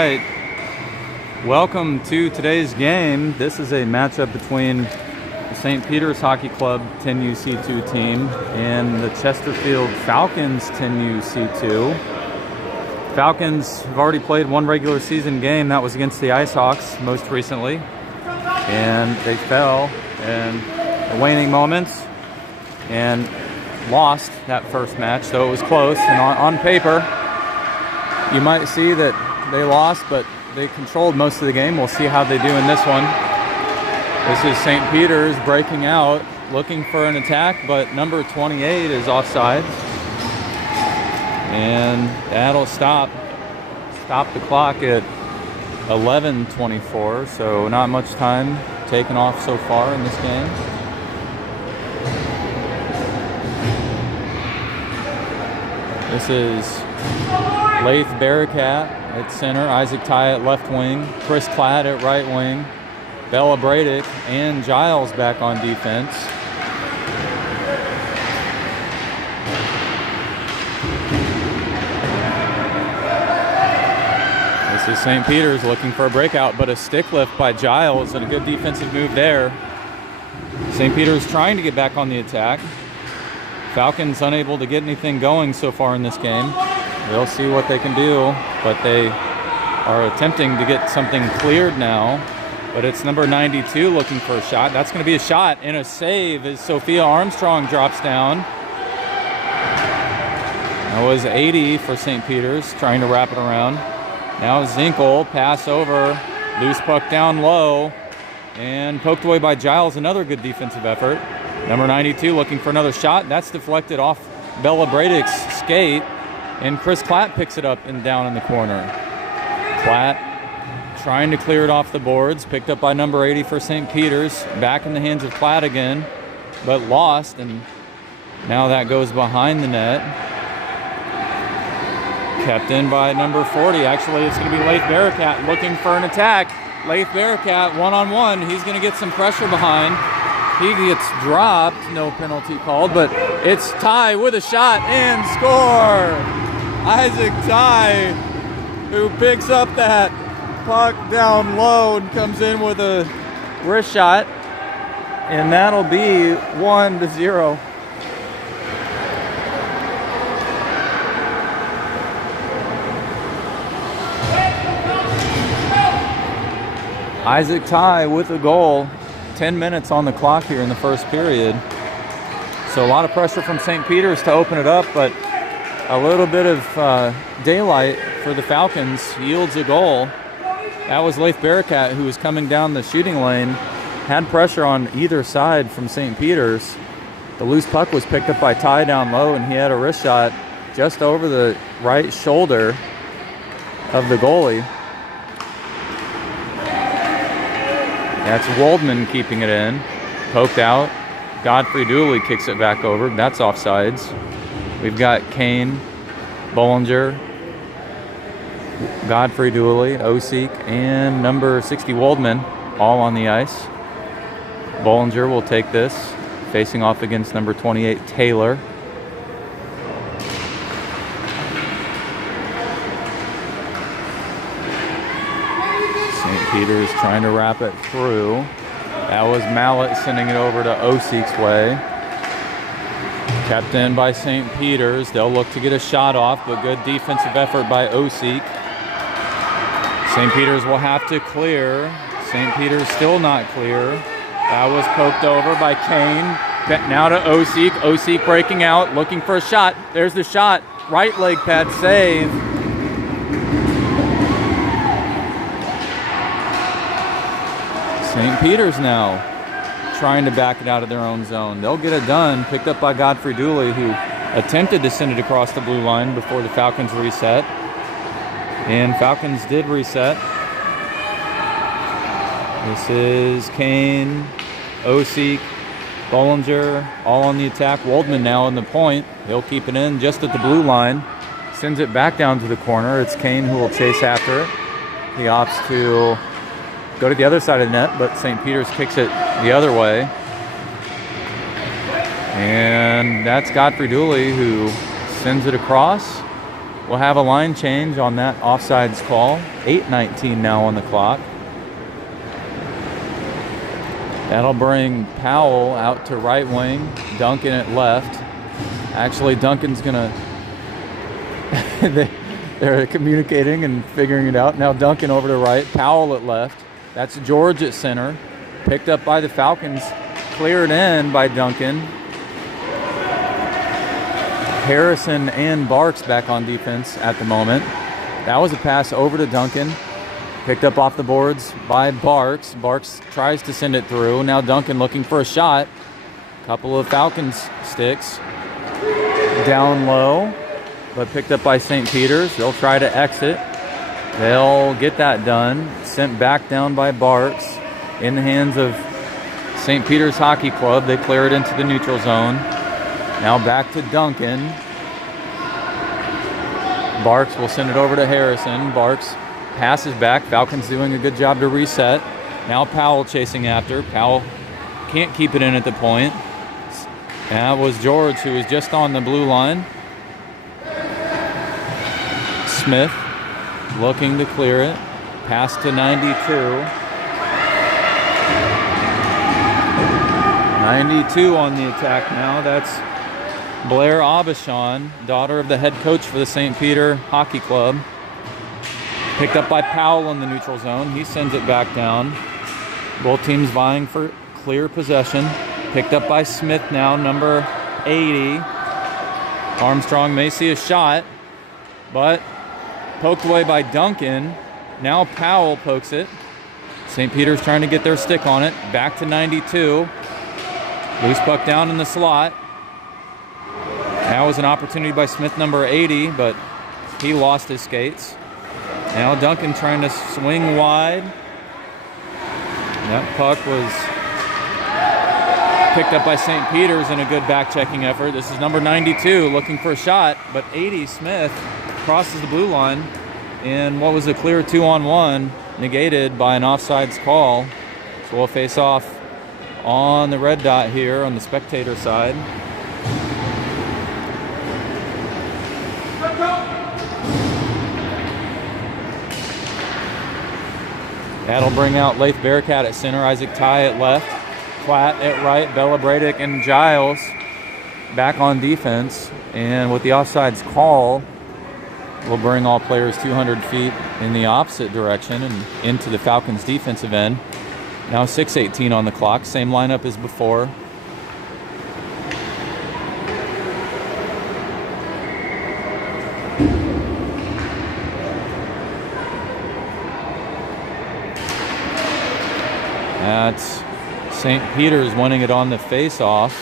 right, welcome to today's game. This is a matchup between the St. Peter's Hockey Club 10U-C2 team and the Chesterfield Falcons 10U-C2. Falcons have already played one regular season game. That was against the IceHawks most recently, and they fell in the waning moments and lost that first match, so it was close. And on paper, you might see that they lost, but they controlled most of the game. We'll see how they do in this one. This is St. Peter's breaking out, looking for an attack, but number 28 is offside. And that'll stop the clock at 11:24, so not much time taken off so far in this game. This is Laith Bearcat at center, Isaac Ty at left wing, Chris Klatt at right wing, Bella Bradick and Giles back on defense. This is St. Peter's looking for a breakout, but a stick lift by Giles and a good defensive move there. St. Peter's trying to get back on the attack. Falcons unable to get anything going so far in this game. They'll see what they can do, but they are attempting to get something cleared now. But it's number 92 looking for a shot. That's going to be a shot and a save as Sophia Armstrong drops down. That was 80 for St. Peter's, trying to wrap it around. Now Zinkel, pass over, loose puck down low, and poked away by Giles, another good defensive effort. Number 92 looking for another shot. That's deflected off Bella Bradick's skate, and Chris Klatt picks it up and down in the corner. Klatt trying to clear it off the boards, picked up by number 80 for St. Peter's. Back in the hands of Klatt again, but lost, and now that goes behind the net. Kept in by number 40. Actually, it's going to be Laith Bearcat looking for an attack. Laith Bearcat one-on-one. He's going to get some pressure behind. He gets dropped, no penalty called, but it's Ty with a shot and score! Isaac Ty, who picks up that puck down low and comes in with a wrist shot, and that'll be 1-0. Isaac Ty with a goal. 10 minutes on the clock here in the first period. So a lot of pressure from St. Peter's to open it up, but a little bit of daylight for the Falcons yields a goal. That was Laith Bearcat, who was coming down the shooting lane, had pressure on either side from St. Peter's. The loose puck was picked up by Ty down low, and he had a wrist shot just over the right shoulder of the goalie. That's Waldman keeping it in. Poked out. Godfrey Dooley kicks it back over. That's offsides. We've got Kane, Bollinger, Godfrey Dooley, Osik, and number 60 Waldman all on the ice. Bollinger will take this, facing off against number 28 Taylor. Peters trying to wrap it through. That was Mallet sending it over to Osik's way. Kept in by St. Peter's. They'll look to get a shot off, but good defensive effort by Osik. St. Peter's will have to clear. St. Peter's still not clear. That was poked over by Kane. Now to Osik. Osik breaking out, looking for a shot. There's the shot. Right leg pad save. St. Peter's now trying to back it out of their own zone. They'll get it done. Picked up by Godfrey Dooley, who attempted to send it across the blue line before the Falcons reset. And Falcons did reset. This is Kane, Osik, Bollinger, all on the attack. Waldman now in the point. He'll keep it in just at the blue line. Sends it back down to the corner. It's Kane who will chase after it. He opts to go to the other side of the net, but St. Peter's kicks it the other way. And that's Godfrey Dooley who sends it across. We'll have a line change on that offsides call. 8:19 now on the clock. That'll bring Powell out to right wing, Duncan at left. Actually, Duncan's gonna, they're communicating and figuring it out. Now Duncan over to right, Powell at left. That's George at center. Picked up by the Falcons, cleared in by Duncan. Harrison and Barks back on defense at the moment. That was a pass over to Duncan. Picked up off the boards by Barks. Barks tries to send it through. Now Duncan looking for a shot. Couple of Falcons sticks down low, but picked up by St. Peter's. They'll try to exit. They'll get that done. Sent back down by Barks in the hands of St. Peter's Hockey Club. They clear it into the neutral zone. Now back to Duncan. Barks will send it over to Harrison. Barks passes back. Falcons doing a good job to reset. Now Powell chasing after. Powell can't keep it in at the point. That was George, who was just on the blue line. Smith looking to clear it. Pass to 92. 92 on the attack now. That's Blair Aubuchon, daughter of the head coach for the St. Peter Hockey Club. Picked up by Powell in the neutral zone. He sends it back down. Both teams vying for clear possession. Picked up by Smith now, number 80. Armstrong may see a shot, but poked away by Duncan. Now Powell pokes it. St. Peter's trying to get their stick on it. Back to 92. Loose puck down in the slot. That was an opportunity by Smith, number 80, but he lost his skates. Now Duncan trying to swing wide. That puck was picked up by St. Peter's in a good back-checking effort. This is number 92 looking for a shot, but 80, Smith, crosses the blue line. And what was a clear 2-on-1 negated by an offsides call. So we'll face off on the red dot here on the spectator side. That'll bring out Leith Bearcat at center, Isaac Ty at left, Platt at right, Bella Bradick and Giles back on defense. And with the offsides call, we'll bring all players 200 feet in the opposite direction and into the Falcons' defensive end. Now 6:18 on the clock, same lineup as before. That's St. Peter's winning it on the face-off.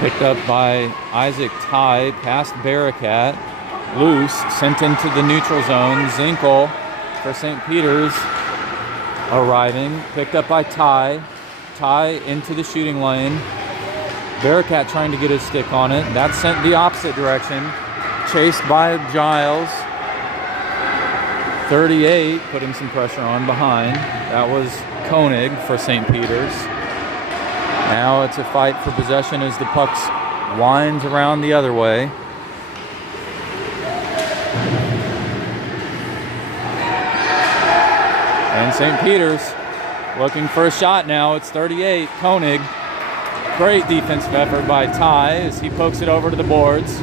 Picked up by Isaac Ty, past Bearcat. Loose, sent into the neutral zone. Zinkel for St. Peter's arriving. Picked up by Ty. Ty into the shooting lane. Bearcat trying to get his stick on it. That's sent the opposite direction. Chased by Giles. 38, putting some pressure on behind. That was Koenig for St. Peter's. Now it's a fight for possession as the puck winds around the other way. And St. Peter's looking for a shot now. It's 38, Koenig. Great defensive effort by Ty as he pokes it over to the boards.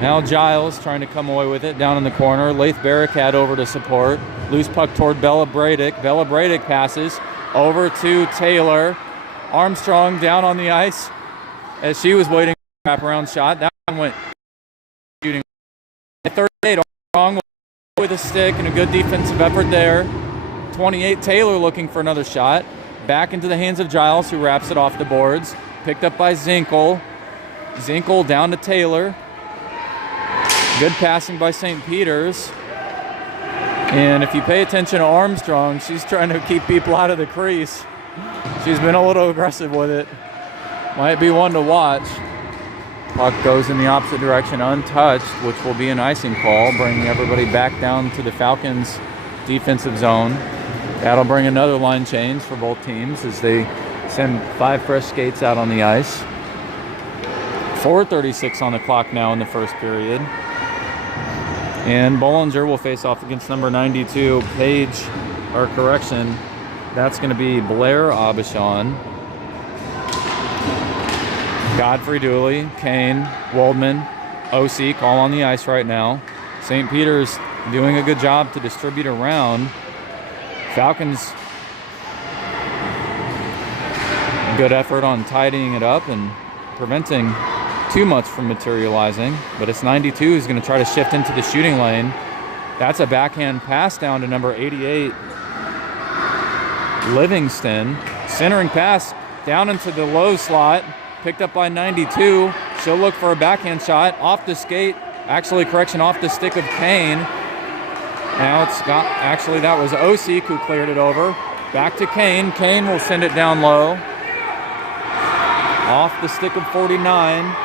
Now Giles trying to come away with it down in the corner. Leith Bearcat over to support. Loose puck toward Bella Bradick. Bella Bradick passes over to Taylor. Armstrong down on the ice as she was waiting for a wraparound shot. That one went shooting. 38, Armstrong with a stick and a good defensive effort there. 28, Taylor looking for another shot. Back into the hands of Giles, who wraps it off the boards. Picked up by Zinkel. Zinkel down to Taylor. Good passing by St. Peter's. And if you pay attention to Armstrong, she's trying to keep people out of the crease. She's been a little aggressive with it. Might be one to watch. Puck goes in the opposite direction untouched, which will be an icing call, bringing everybody back down to the Falcons' defensive zone. That'll bring another line change for both teams as they send 5 fresh skates out on the ice. 4:36 on the clock now in the first period. And Bollinger will face off against number 92, that's going to be Blair Aubuchon. Godfrey Dooley, Kane, Waldman, Osik all on the ice right now. St. Peter's doing a good job to distribute around. Falcons, good effort on tidying it up and preventing too much from materializing. But it's 92 who's going to try to shift into the shooting lane. That's a backhand pass down to number 88, Livingston. Centering pass down into the low slot, picked up by 92. She'll look for a backhand shot off the skate. Actually, correction, off the stick of Kane. Now it's got, actually that was Osik who cleared it over. Back to Kane. Kane will send it down low. Off the stick of 49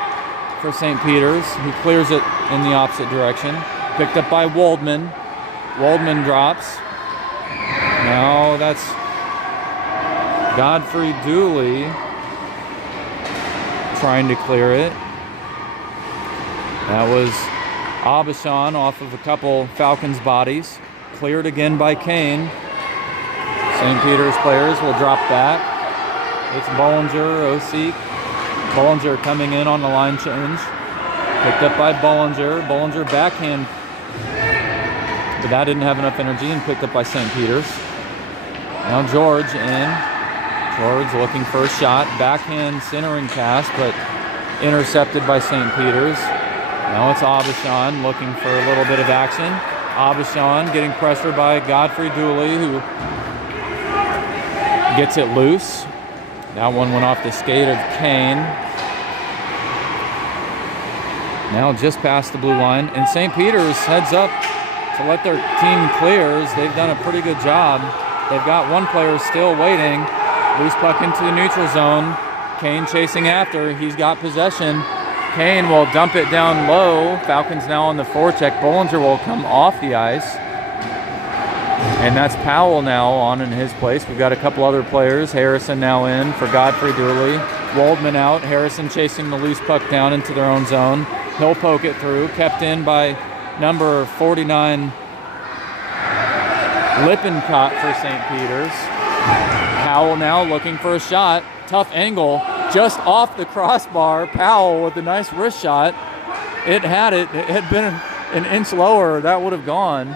for St. Peter's, who clears it in the opposite direction. Picked up by Waldman. Waldman drops. Now that's Godfrey Dooley trying to clear it. That was Aubuchon off of a couple Falcons bodies. Cleared again by Kane. St. Peter's players will drop back. It's Bollinger, Osik. Bollinger coming in on the line change. Picked up by Bollinger. Bollinger backhand, but that didn't have enough energy, and picked up by St. Peter's. Now George in. George looking for a shot. Backhand centering pass, but intercepted by St. Peter's. Now it's Aubuchon looking for a little bit of action. Aubuchon getting pressured by Godfrey Dooley, who gets it loose. That one went off the skate of Kane. Now just past the blue line. And St. Peter's heads up to let their team clears. They've done a pretty good job. They've got one player still waiting. Loose puck into the neutral zone. Kane chasing after. He's got possession. Kane will dump it down low. Falcons now on the forecheck. Bollinger will come off the ice. And that's Powell now on in his place. We've got a couple other players. Harrison now in for Godfrey Dooley. Waldman out. Harrison chasing the loose puck down into their own zone. He'll poke it through. Kept in by number 49, Lippincott for St. Peter's. Powell now looking for a shot. Tough angle. Just off the crossbar. Powell with a nice wrist shot. It had it. It had been an inch lower. That would have gone.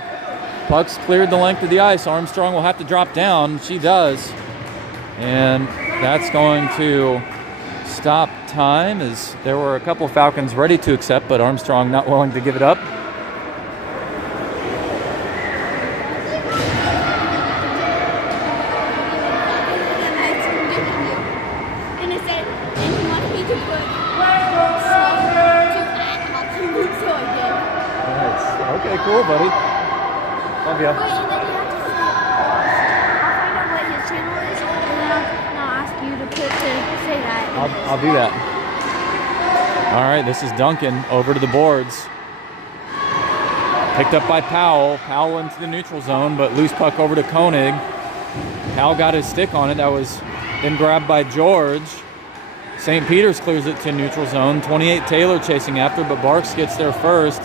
Puck's cleared the length of the ice. Armstrong will have to drop down. She does. And that's going to stop time, as there were a couple Falcons ready to accept, but Armstrong not willing to give it up. Okay, cool, buddy. Love ya. Wait, and then you have to say, I'll find out what his channel is, and then I'll ask you to say that. I'll do that. All right, this is Duncan over to the boards. Picked up by Powell. Powell into the neutral zone, but loose puck over to Koenig. Powell got his stick on it. That was then grabbed by George. St. Peter's clears it to neutral zone. 28 Taylor chasing after, but Barks gets there first.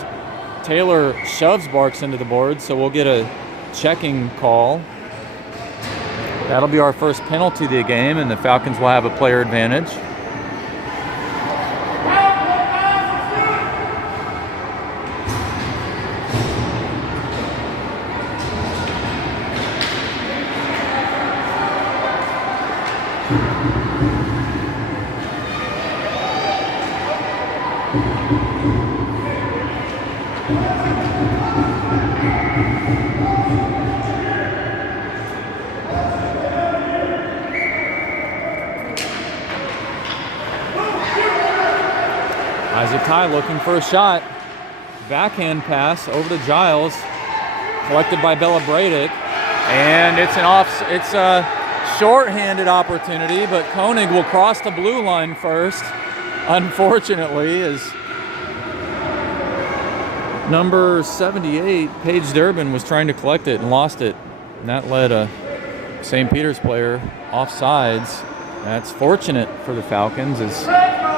Taylor shoves Barks into the board, so we'll get a checking call. That'll be our first penalty of the game, and the Falcons will have a player advantage. Isaac Ty looking for a shot. Backhand pass over to Giles, collected by Bella Bradick, and it's a short-handed opportunity, but Koenig will cross the blue line first, unfortunately, as number 78, Paige Durbin, was trying to collect it and lost it, and that led a St. Peter's player off sides. That's fortunate for the Falcons, as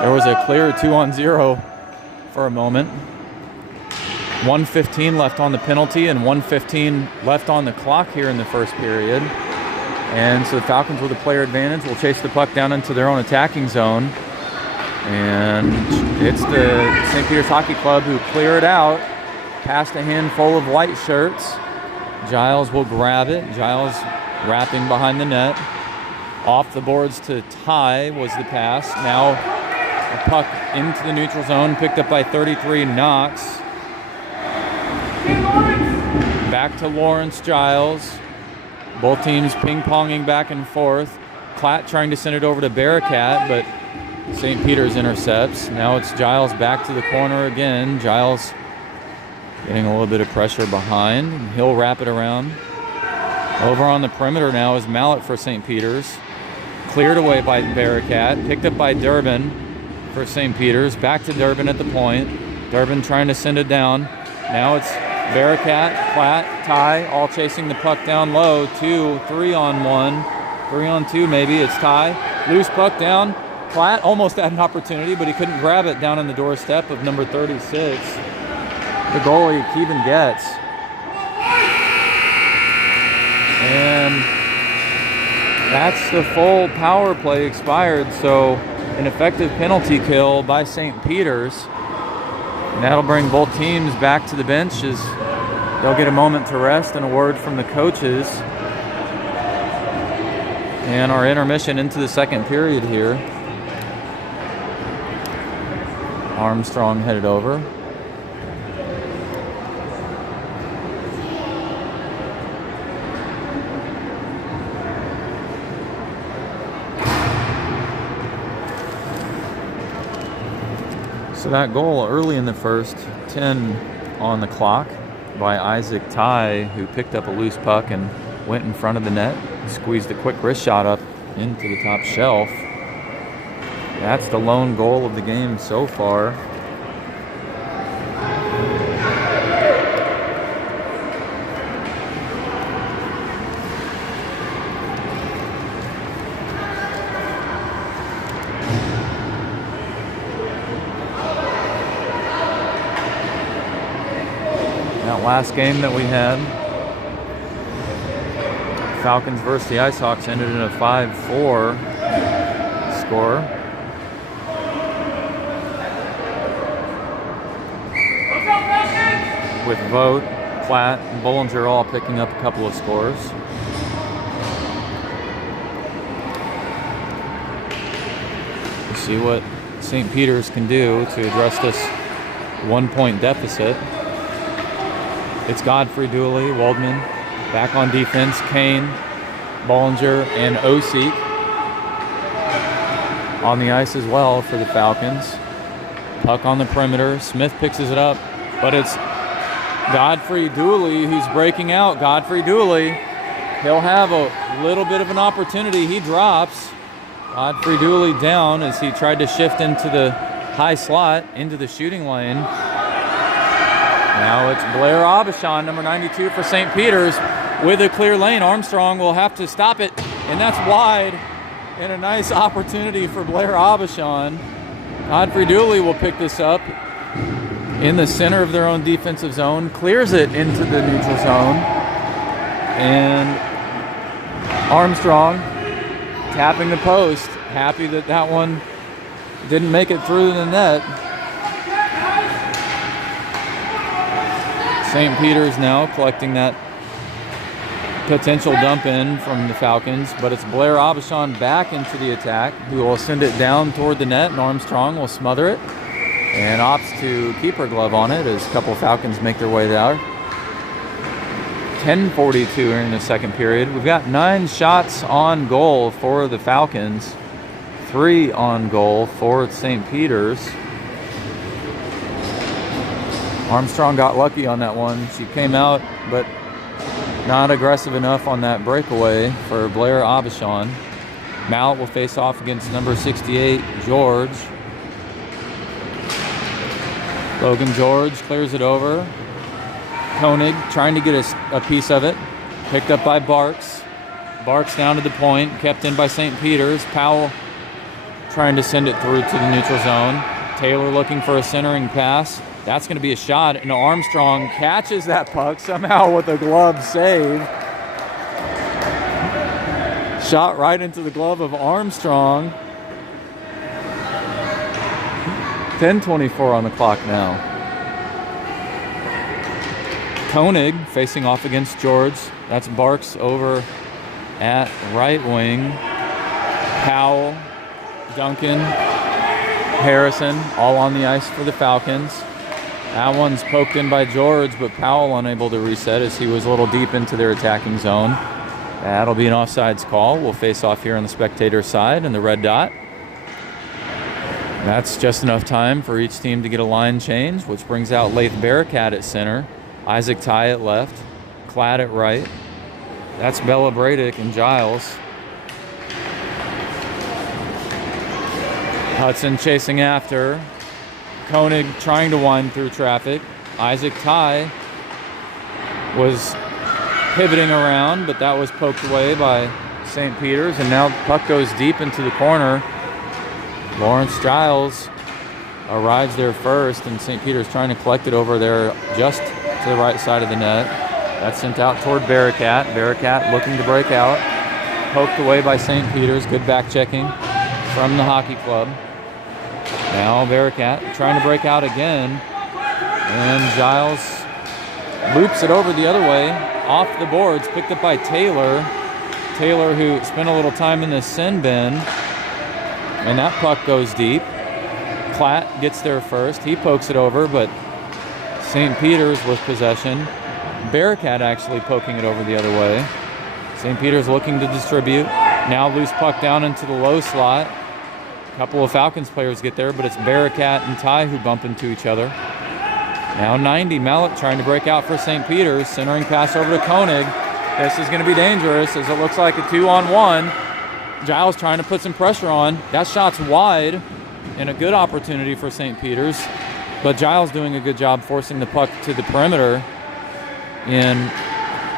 There was a clear 2-on-0 for a moment. 1:15 left on the penalty and 1:15 left on the clock here in the first period. And so the Falcons with a player advantage will chase the puck down into their own attacking zone. And it's the St. Peter's Hockey Club who clear it out, past a handful of white shirts. Giles will grab it. Giles wrapping behind the net. Off the boards to Ty was the pass. Now a puck into the neutral zone, picked up by 33 Knox. Back to Lawrence Giles. Both teams ping-ponging back and forth. Platt trying to send it over to Bearcat, but St. Peter's intercepts. Now it's Giles back to the corner again. Giles getting a little bit of pressure behind. He'll wrap it around. Over on the perimeter now is Mallet for St. Peter's. Cleared away by Bearcat. Picked up by Durbin for St. Peter's. Back to Durbin at the point. Durbin trying to send it down. Now it's Bearcat, Platt, Ty, all chasing the puck down low. 2, 3-on-1. 3-on-2 maybe. It's Ty. Loose puck down. Platt almost had an opportunity, but he couldn't grab it down on the doorstep of number 36. The goalie, Keevan Getz. And that's the full power play expired, so an effective penalty kill by St. Peter's. And that'll bring both teams back to the bench as they'll get a moment to rest and a word from the coaches. And our intermission into the second period here. Armstrong headed over. So that goal early in the first, 10 on the clock by Isaac Ty, who picked up a loose puck and went in front of the net, squeezed a quick wrist shot up into the top shelf. That's the lone goal of the game so far. That last game that we had, Falcons versus the Ice Hawks, ended in a 5-4 score. With Vogt, Platt, and Bollinger all picking up a couple of scores. We'll see what St. Peter's can do to address this 1-point deficit. It's Godfrey Dooley, Waldman, back on defense, Kane, Bollinger, and Osik on the ice as well for the Falcons. Puck on the perimeter, Smith picks it up, but it's Godfrey Dooley who's breaking out. Godfrey Dooley, he'll have a little bit of an opportunity. He drops. Godfrey Dooley down as he tried to shift into the high slot, into the shooting lane. Now it's Blair Aubuchon, number 92 for St. Peter's, with a clear lane. Armstrong will have to stop it, and that's wide. And a nice opportunity for Blair Aubuchon. Godfrey Dooley will pick this up in the center of their own defensive zone, clears it into the neutral zone, and Armstrong tapping the post, happy that that one didn't make it through the net. St. Peter's now collecting that potential dump in from the Falcons, but it's Blair Aubuchon back into the attack, who will send it down toward the net, and Armstrong will smother it and opts to keep her glove on it as a couple Falcons make their way there. 10:42 here in the second period. We've got 9 shots on goal for the Falcons, 3 on goal for St. Peter's. Armstrong got lucky on that one. She came out, but not aggressive enough on that breakaway for Blair Aubuchon. Mallet will face off against number 68, George. Logan George clears it over. Koenig trying to get a piece of it. Picked up by Barks. Barks down to the point, kept in by St. Peter's. Powell trying to send it through to the neutral zone. Taylor looking for a centering pass. That's going to be a shot, and Armstrong catches that puck somehow with a glove save. Shot right into the glove of Armstrong. 10:24 on the clock now. Koenig facing off against George. That's Barks over at right wing. Powell, Duncan, Harrison, all on the ice for the Falcons. That one's poked in by George, but Powell unable to reset as he was a little deep into their attacking zone. That'll be an offsides call. We'll face off here on the spectator side in the red dot. That's just enough time for each team to get a line change, which brings out Lath Bearcat at center, Isaac Ty at left, Cladd at right. That's Bella Bradick and Giles. Hudson chasing after. Koenig trying to wind through traffic. Isaac Ty was pivoting around, but that was poked away by St. Peter's, and now the puck goes deep into the corner. Lawrence Giles arrives there first, and St. Peter's trying to collect it over there just to the right side of the net. That's sent out toward Bearcat. Bearcat looking to break out. Poked away by St. Peter's. Good back checking from the hockey club. Now Bearcat trying to break out again. And Giles loops it over the other way. Off the boards. Picked up by Taylor. Taylor, who spent a little time in the sin bin. And that puck goes deep. Klatt gets there first. He pokes it over, but St. Peter's with possession. Bearcat actually poking it over the other way. St. Peter's looking to distribute. Now loose puck down into the low slot. A couple of Falcons players get there, but it's Bearcat and Ty who bump into each other. Now 90, Malik trying to break out for St. Peter's. Centering pass over to Koenig. This is going to be dangerous as it looks like a 2-on-1. Giles trying to put some pressure on. That shot's wide and a good opportunity for St. Peter's. But Giles doing a good job forcing the puck to the perimeter and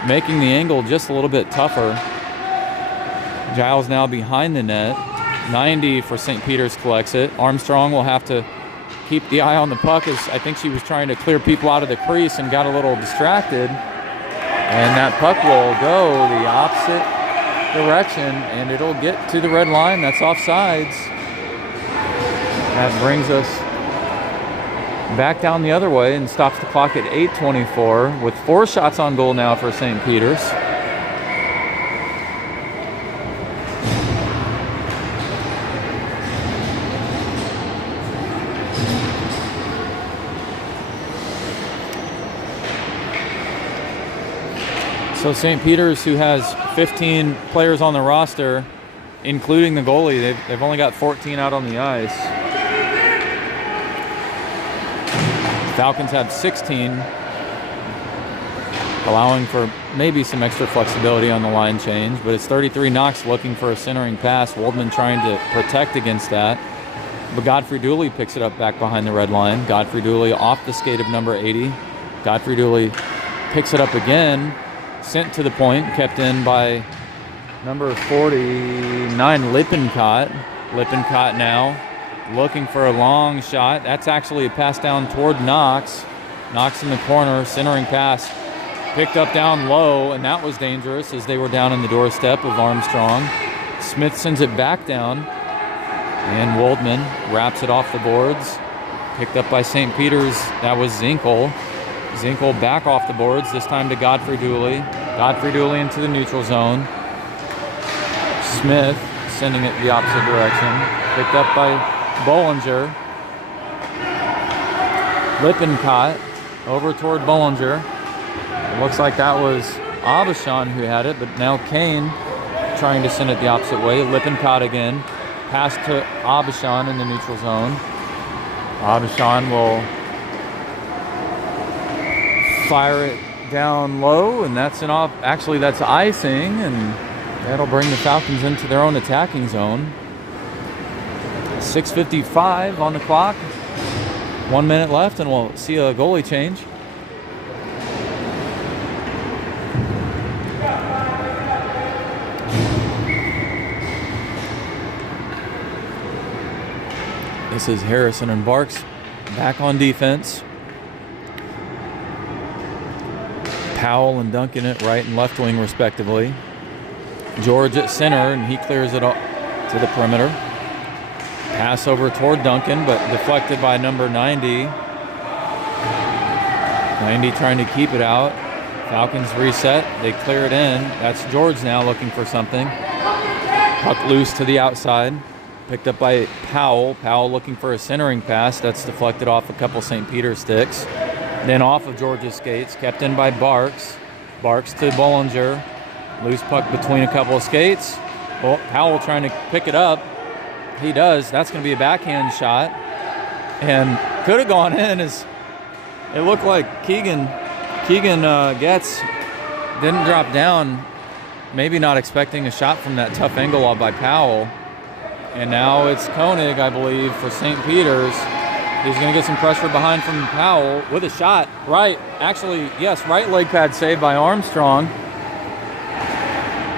making the angle just a little bit tougher. Giles now behind the net. 90 for St. Peter's collects it. Armstrong will have to keep the eye on the puck as I think she was trying to clear people out of the crease and got a little distracted. And that puck will go the opposite direction and it'll get to the red line. That's offsides. That brings us back down the other way and stops the clock at 8:24 with 4 shots on goal now for St. Peter's. So St. Peter's, who has 15 players on the roster, including the goalie, they've only got 14 out on the ice. Falcons have 16, allowing for maybe some extra flexibility on the line change, but it's 33 Knox looking for a centering pass. Waldman trying to protect against that. But Godfrey Dooley picks it up back behind the red line. Godfrey Dooley off the skate of number 80. Godfrey Dooley picks it up again. Sent to the point, kept in by number 49, Lippincott. Lippincott now looking for a long shot. That's actually a pass down toward Knox. Knox in the corner, centering pass. Picked up down low, and that was dangerous as they were down in the doorstep of Armstrong. Smith sends it back down, and Waldman wraps it off the boards. Picked up by St. Peter's. That was Zinkel. Zinkel back off the boards, this time to Godfrey Dooley. Godfrey Dooley into the neutral zone. Smith sending it the opposite direction. Picked up by Bollinger. Lippincott over toward Bollinger. It looks like that was Abishon who had it, but now Kane trying to send it the opposite way. Lippincott again. Pass to Abishon in the neutral zone. Abishon will fire it down low, and that's an off. Actually, that's icing, and that'll bring the Falcons into their own attacking zone. 6:55 on the clock. 1 minute left, and we'll see a goalie change. This is Harrison and Barks back on defense. Powell and Duncan at right and left wing respectively. George at center, and he clears it up to the perimeter. Pass over toward Duncan, but deflected by number 90. 90 trying to keep it out. Falcons reset. They clear it in. That's George now looking for something. Puck loose to the outside. Picked up by Powell. Powell looking for a centering pass. That's deflected off a couple St. Peter sticks. Then off of George's skates. Kept in by Barks. Barks to Bollinger. Loose puck between a couple of skates. Well, Powell trying to pick it up. He does. That's going to be a backhand shot. And could have gone in as it looked like Keegan Getz didn't drop down. Maybe not expecting a shot from that tough angle by Powell. And now it's Koenig, I believe, for St. Peter's. He's going to get some pressure behind from Powell with a shot. Right. Actually, yes, right leg pad save by Armstrong.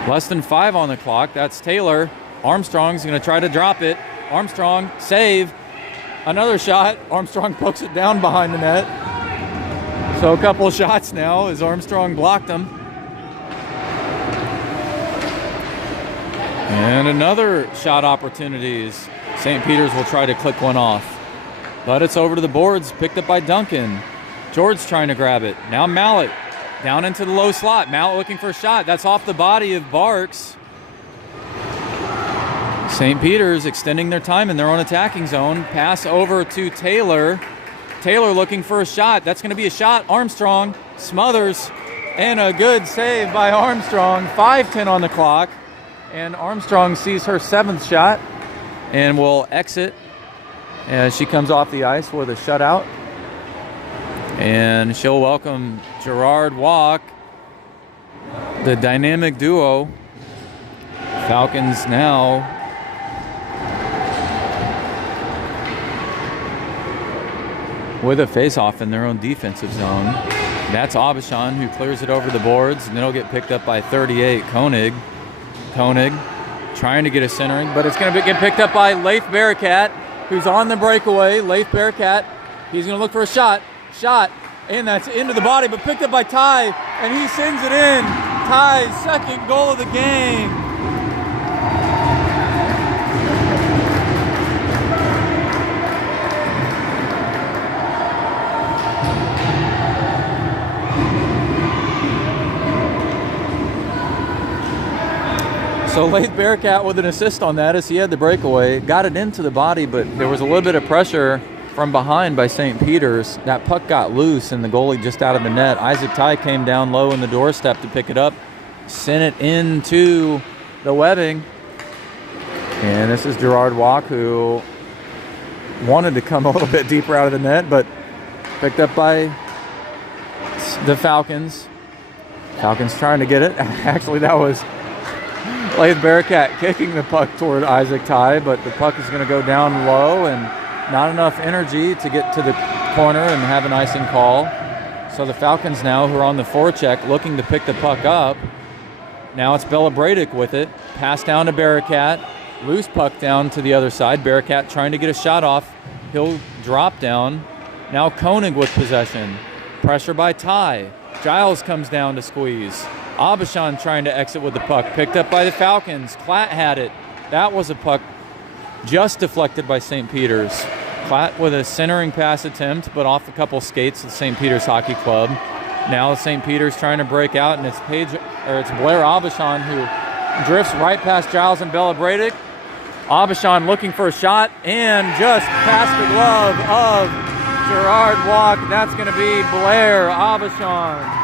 Less than 5 on the clock. That's Taylor. Armstrong's going to try to drop it. Armstrong, save. Another shot. Armstrong pokes it down behind the net. So a couple of shots now as Armstrong blocked them. And another shot opportunities. St. Peter's will try to click one off. But it's over to the boards, picked up by Duncan. George trying to grab it. Now Mallet. Down into the low slot. Mallet looking for a shot. That's off the body of Barks. St. Peter's extending their time in their own attacking zone. Pass over to Taylor. Taylor looking for a shot. That's going to be a shot. Armstrong smothers. And a good save by Armstrong. 5:10 on the clock. And Armstrong sees her 7th shot and will exit as she comes off the ice with a shutout. And she'll welcome Gerard Walk, the dynamic duo. Falcons now with a face-off in their own defensive zone. That's Aubuchon who clears it over the boards, and then it'll get picked up by 38, Koenig. Koenig trying to get a centering, but it's going to get picked up by Leif Bearcat, who's on the breakaway. Leif Bearcat, he's going to look for a shot, and that's into the body, but picked up by Ty, and he sends it in. Ty's 2nd goal of the game. So Leif Bearcat with an assist on that as he had the breakaway. Got it into the body, but there was a little bit of pressure from behind by St. Peter's. That puck got loose and the goalie just out of the net. Isaac Ty came down low in the doorstep to pick it up. Sent it into the webbing. And this is Gerard Walk, who wanted to come a little bit deeper out of the net, but picked up by the Falcons. Falcons trying to get it. Actually, that was Leif Bearcat kicking the puck toward Isaac Ty, but the puck is going to go down low and not enough energy to get to the corner and have an icing call. So the Falcons now, who are on the forecheck, looking to pick the puck up. Now it's Bella Bradick with it. Pass down to Bearcat. Loose puck down to the other side. Bearcat trying to get a shot off. He'll drop down. Now Koenig with possession. Pressure by Ty. Giles comes down to squeeze. Aubuchon trying to exit with the puck. Picked up by the Falcons. Klatt had it. That was a puck just deflected by St. Peter's. Klatt with a centering pass attempt, but off a couple skates of St. Peter's Hockey Club. Now St. Peter's trying to break out, and it's Blair Aubuchon who drifts right past Giles and Bella Bradick. Aubuchon looking for a shot and just past the glove of Gerard Walk. That's going to be Blair Aubuchon.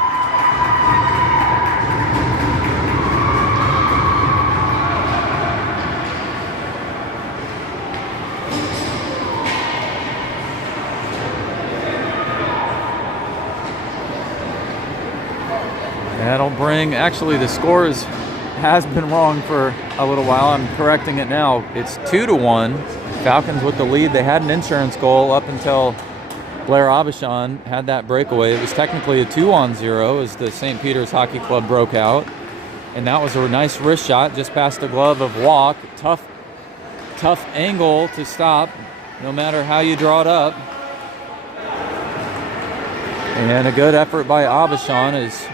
That'll bring, actually the scores has been wrong for a little while. I'm correcting it now. It's 2-1. Falcons with the lead. They had an insurance goal up until Blair Aubuchon had that breakaway. It was technically a 2-on-0 as the St. Peter's Hockey Club broke out. And that was a nice wrist shot just past the glove of Walk. Tough angle to stop. no matter how you draw it up. And a good effort by Abishan as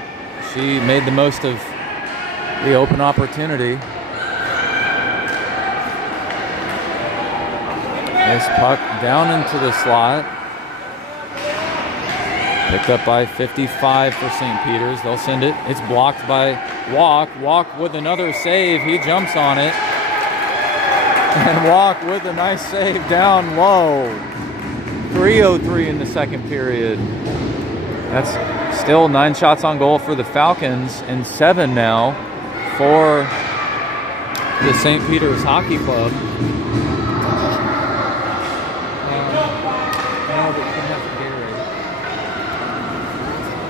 she made the most of the open opportunity. This puck down into the slot. Picked up by 55 for St. Peter's. They'll send it. It's blocked by Walk. Walk with another save. He jumps on it. And Walk with a nice save down low. 3:03 in the second period. That's still 9 shots on goal for the Falcons and 7 now for the St. Peter's Hockey Club.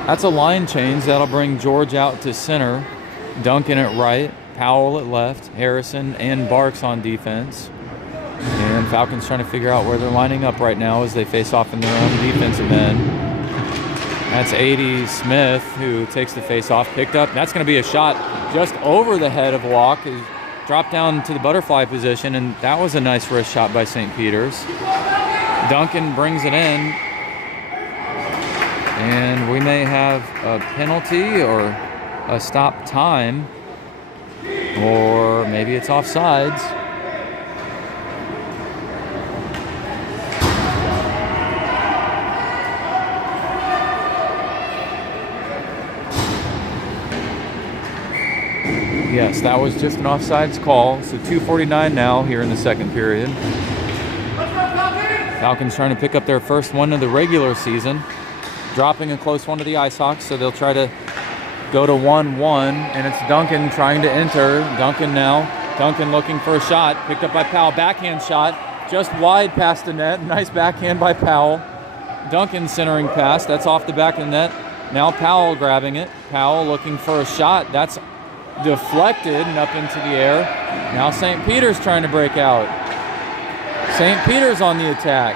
That's a line change. That'll bring George out to center. Duncan at right. Powell at left. Harrison and Barks on defense. And Falcons trying to figure out where they're lining up right now as they face off in their own defensive end. That's 80 Smith who takes the face off. Picked up. That's going to be a shot just over the head of Walk. Dropped down to the butterfly position, and that was a nice wrist shot by St. Peter's. Duncan brings it in. And we may have a penalty or a stop time, or maybe it's offsides. Yes, that was just an offsides call. So 2:49 now here in the second period. Falcons trying to pick up their first one of the regular season. Dropping a close one to the Ice Hawks, so they'll try to go to 1-1, and it's Duncan trying to enter. Duncan now. Duncan looking for a shot. Picked up by Powell. Backhand shot. Just wide past the net. Nice backhand by Powell. Duncan centering pass. That's off the back of the net. Now Powell grabbing it. Powell looking for a shot. That's deflected and up into the air. Now St. Peter's trying to break out. St. Peter's on the attack.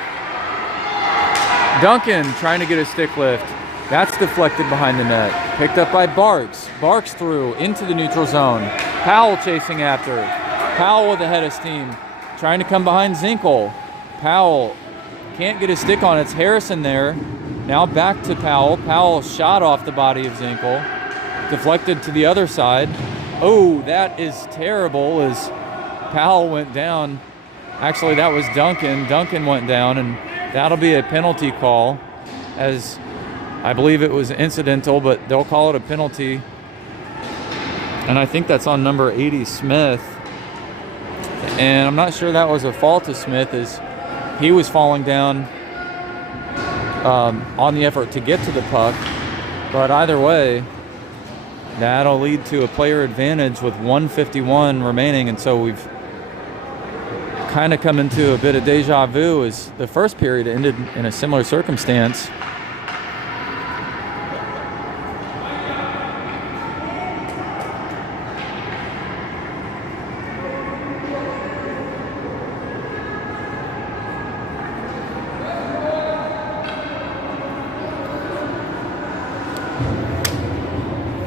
Duncan trying to get a stick lift. That's deflected behind the net. Picked up by Barks. Barks through into the neutral zone. Powell chasing after. Powell with a head of steam. Trying to come behind Zinkel. Powell can't get a stick on it. It's Harrison there. Now back to Powell. Powell shot off the body of Zinkel. Deflected to the other side. Oh, that is terrible as Powell went down. Actually, that was Duncan. Duncan went down, and that'll be a penalty call, as I believe it was incidental, but they'll call it a penalty. And I think that's on number 80, Smith. And I'm not sure that was a fault of Smith, as he was falling down on the effort to get to the puck. But either way, that'll lead to a player advantage with 1:51 remaining. And so we've kind of come into a bit of deja vu as the first period ended in a similar circumstance.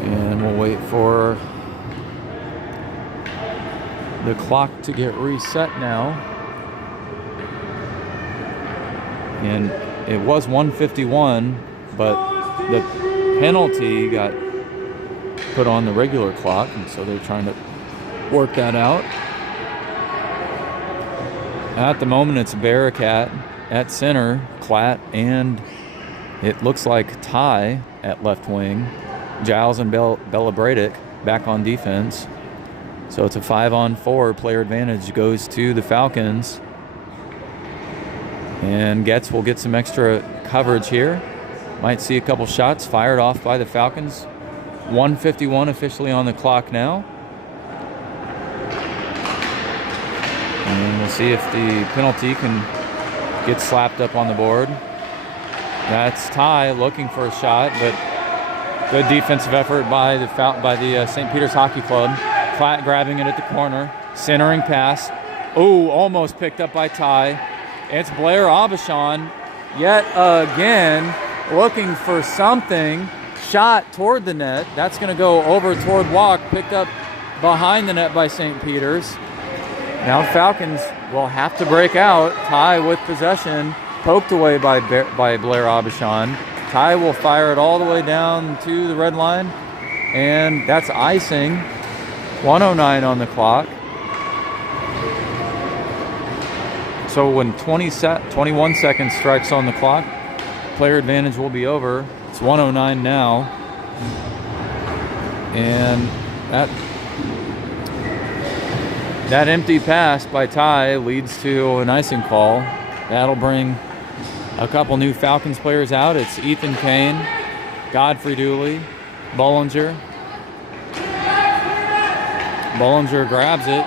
And we'll wait for the clock to get reset now. And it was 1:51, but the penalty got put on the regular clock, and so they're trying to work that out. At the moment, it's Bearcat at center, Klatt, and it looks like Ty at left wing. Giles and Belabradic back on defense. So it's a 5-on-4. Player advantage goes to the Falcons. And Getz will get some extra coverage here. Might see a couple shots fired off by the Falcons. 1:51 officially on the clock now. And we'll see if the penalty can get slapped up on the board. That's Ty looking for a shot, but good defensive effort by the St. Peter's Hockey Club. Klatt grabbing it at the corner, centering pass. Oh, almost picked up by Ty. It's Blair Abishan yet again looking for something. Shot toward the net. That's going to go over toward Walk. Picked up behind the net by St. Peter's. Now Falcons will have to break out. Ty with possession, poked away by Blair Abishan. Ty will fire it all the way down to the red line, and that's icing. 1:09 on the clock. So when 21 seconds strikes on the clock, player advantage will be over. It's 1:09 now, and that empty pass by Ty leads to an icing call. That'll bring a couple new Falcons players out. It's Ethan Kane, Godfrey Dooley, Bollinger. Bollinger grabs it,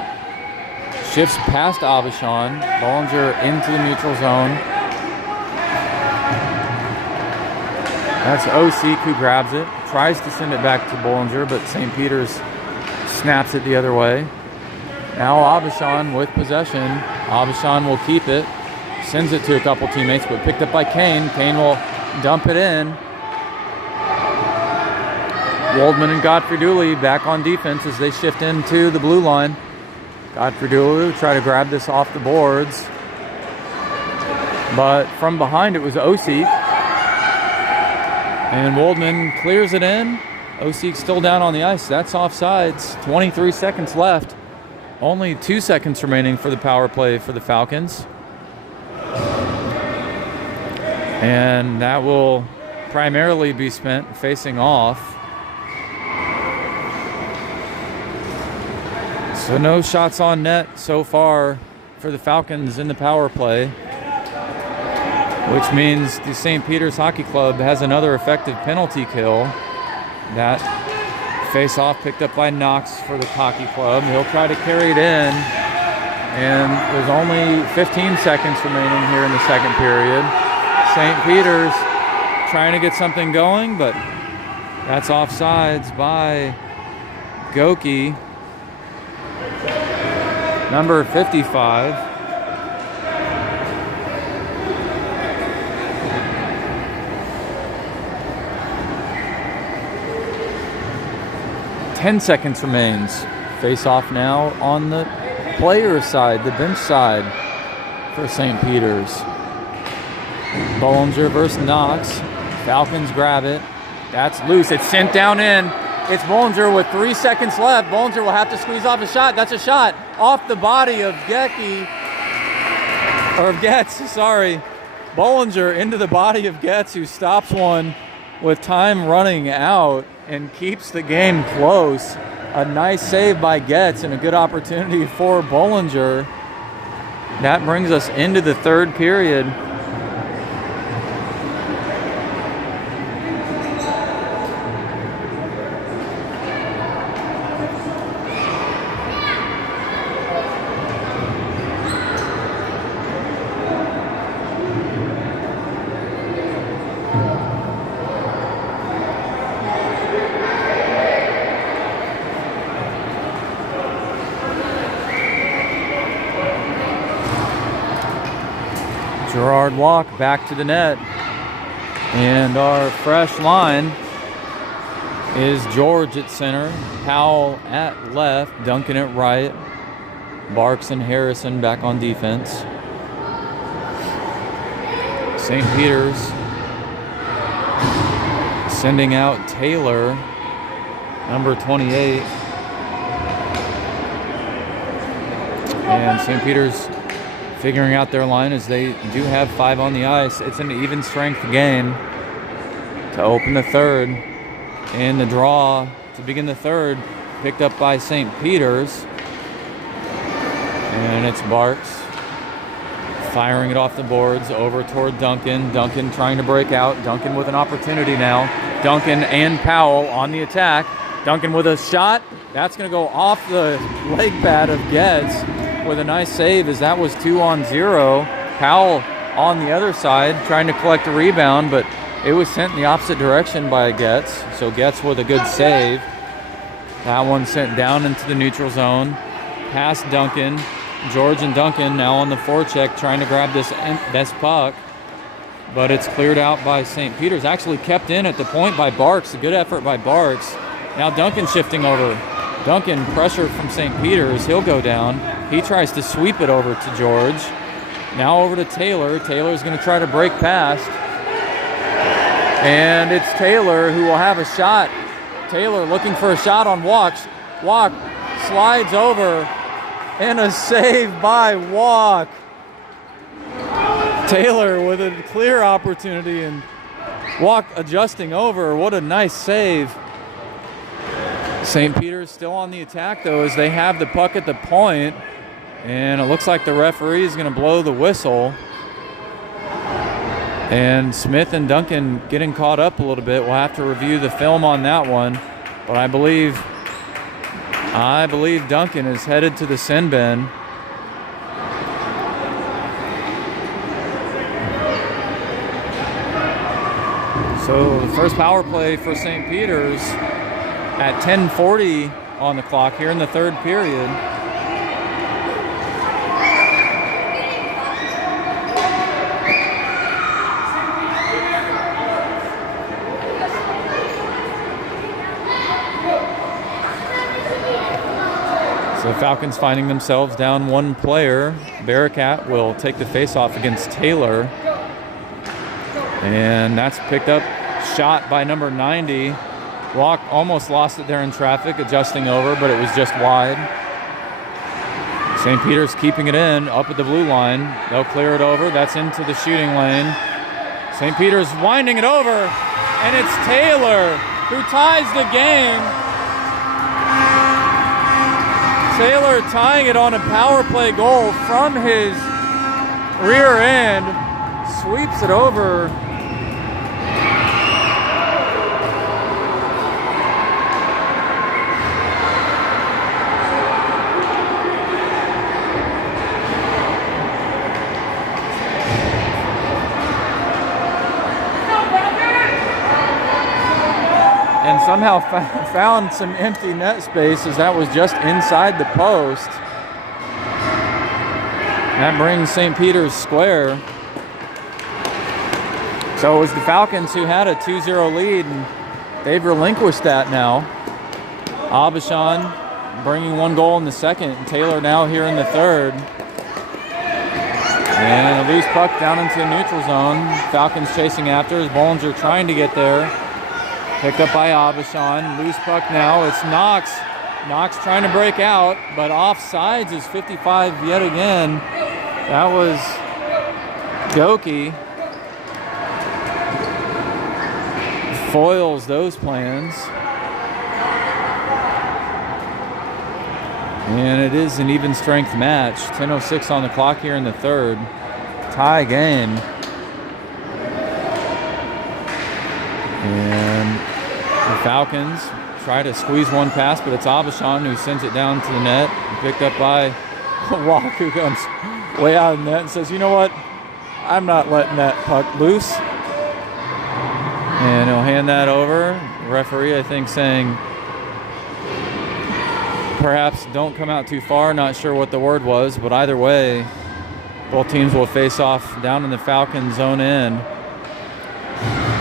shifts past Abishan. Bollinger into the neutral zone. That's Osik who grabs it, tries to send it back to Bollinger, but St. Peter's snaps it the other way. Now Abishan with possession. Abishan will keep it, sends it to a couple teammates, but picked up by Kane. Kane will dump it in. Waldman and Godfrey Dooley back on defense as they shift into the blue line. Godfrey Dooley will try to grab this off the boards, but from behind it was Osik. And Waldman clears it in. Osik still down on the ice. That's offsides. 23 seconds left. Only 2 seconds remaining for the power play for the Falcons. And that will primarily be spent facing off. So no shots on net so far for the Falcons in the power play, which means the St. Peter's Hockey Club has another effective penalty kill. That face-off picked up by Knox for the Hockey Club. He'll try to carry it in, and there's only 15 seconds remaining here in the second period. St. Peter's trying to get something going, but that's offsides by Goki, number 55. Ten seconds remains. Face off now on the player side, the bench side for St. Peter's. Bollinger versus Knox. Falcons grab it. That's loose. It's sent down in. It's Bollinger with 3 seconds left. Bollinger will have to squeeze off a shot. That's a shot off the body of Getz, sorry. Bollinger into the body of Getz, who stops one with time running out and keeps the game close. A nice save by Getz and a good opportunity for Bollinger. That brings us into the third period. Gerard Walk back to the net, and our fresh line is George at center, Powell at left, Duncan at right, Barks and Harrison back on defense. St. Peter's sending out Taylor, number 28, and St. Peter's figuring out their line as they do have 5 on the ice. It's an even strength game to open the third. And the draw to begin the third picked up by St. Peter's. And it's Barks firing it off the boards over toward Duncan. Duncan trying to break out. Duncan with an opportunity now. Duncan and Powell on the attack. Duncan with a shot. That's going to go off the leg pad of Getz with a nice save, as that was 2-on-0. Powell on the other side trying to collect a rebound, but it was sent in the opposite direction by Getz. So Getz with a good save. That one sent down into the neutral zone. Past Duncan. George and Duncan now on the forecheck trying to grab this puck, but it's cleared out by St. Peter's. Actually kept in at the point by Barks. A good effort by Barks. Now Duncan shifting over. Duncan, pressure from St. Peter's. He'll go down. He tries to sweep it over to George. Now over to Taylor. Taylor's going to try to break past. And it's Taylor who will have a shot. Taylor looking for a shot on Walks. Walk slides over. And a save by Walk. Taylor with a clear opportunity and Walk adjusting over. What a nice save. St. Peter's still on the attack, though, as they have the puck at the point. And it looks like the referee is going to blow the whistle. And Smith and Duncan getting caught up a little bit. We'll have to review the film on that one. But I believe Duncan is headed to the sin bin. So the first power play for St. Peter's at 10:40 on the clock here in the third period. So Falcons finding themselves down one player. Bearcat will take the faceoff against Taylor. And that's picked up, shot by number 90. Walk almost lost it there in traffic, adjusting over, but it was just wide. St. Peter's keeping it in, up at the blue line. They'll clear it over. That's into the shooting lane. St. Peter's winding it over, and it's Taylor who ties the game. Taylor tying it on a power play goal from his rear end. Sweeps it over. And somehow found some empty net space as that was just inside the post. That brings St. Peter's square. So it was the Falcons who had a 2-0 lead, and they've relinquished that now. Abishan bringing one goal in the second, and Taylor now here in the third. And a loose puck down into the neutral zone. Falcons chasing after as Bollinger trying to get there. Picked up by Abishan. Loose puck now. It's Knox. Knox trying to break out, but offsides is 55 yet again. That was Goki. Foils those plans. And it is an even strength match. 10:06 on the clock here in the third. Tie game. And the Falcons try to squeeze one pass, but it's Abishan who sends it down to the net. Picked up by Walk, who comes way out of the net and says, you know what? I'm not letting that puck loose. And he'll hand that over. The referee, I think, saying perhaps don't come out too far. Not sure what the word was, but either way, both teams will face off down in the Falcon zone end.